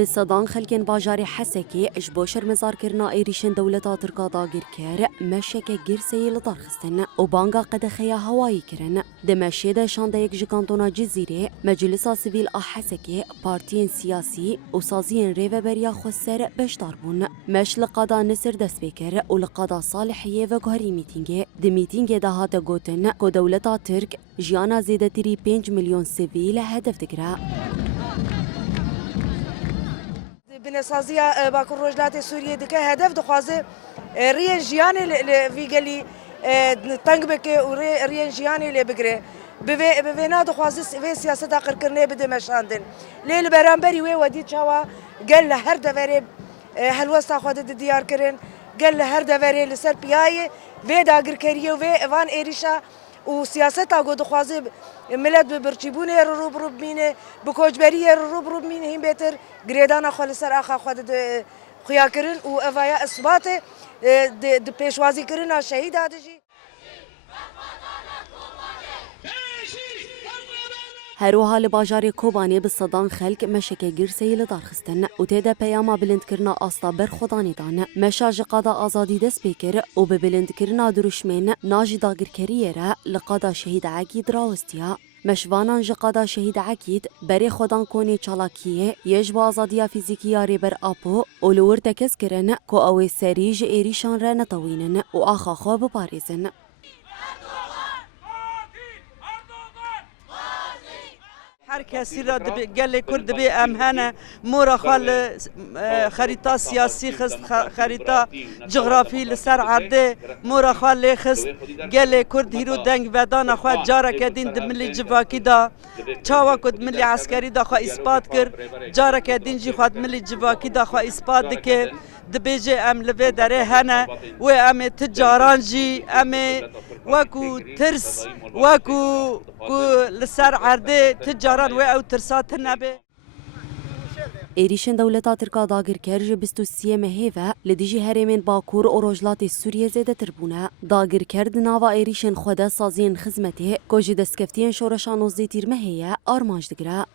بصدان خلکن باجاری حسکی اش بو شرمزار کرنا ایریشن دولتا ترکا داگیر کر مشک گرسی لدار خستن و بانگا قدخیا هوایی کرن دمشی ده شانده یک جکانتونا جزیره مجلسا سیویل حسکی پارتین سیاسی و سازین ریو بریا خسر بشدار بون مش لقادا نصر دست بکر و لقادا صالحیه و گهری میتینگه ده میتینگه ده هات گوتن که دولتا ترک جیانا زیده تری 5 میلیون سیویل هدف دگره بنسازية باكو روجلات سوريا دكا هدف دخوازي ريان جياني لفيقلي تنق بكي وريان جياني لبقري بفينا دخوازي في سياسة آخر كرني بده مشاندن ليل برانبري وي ودي تشاوا قال له هر دفري هلوستا خود ديار كرن قال له هر دفري لسر بياي في داقر كريه وفي ايفان ايريشا وسياستها قد خوازي ملت ببرچيبونه رو برو بمينه بكوجبريه رو برو بمينه هم بيتر گريدانا خالصر اخا خود خيا كرن و افايا اثبات د پیشوازی کرنا شهید ادجي هروها لباجار کوبانی بصدان خلق مشکه گرسی لدار خستن و تیدا پیاما بلند کرنا آستا بر خودانی دانه مشاج قادا آزادی دست بکر و به بلند کرنا دروشمین ناجی داگر کریه را لقادا شهید عقید راوستیا مشوانان جقادا شهید عقید بری خودان کونی چالاکیه یج با آزادیا فیزیکی یاری بر آپو و لور تکس کرن که اوی سریج ایریشان را نتوینن و آخا خواب بپاریزن هر کسی را گل کرد بی امهنه مورا خال خریطه سیاسی خست خریطه جغرافی لسر عرده مورا خال خست گل کرد هیرو دنگ ودان خوا جارا کدین د ملی جواکی دا چاوا کد ملی عسکری دا خوا اثبات کرد جارا کدین جی خوا ملی جواکی دا خوا اثبات دکه دبیجه ام لوی داره هنه و ام تجاران جی ام وکو ترس وکو لسر عرده تجاران و او ترسات نبه ایریشن دولتا ترکا داگر کرج 23 مهیوه لدیجی هرمین باکور و روجلات سوریه زیده تربونه داگر کرد ناوا ایریشن خوده سازین خزمته کجی دستکفتین شورشان و زیتیر مهیه آرمانج دگره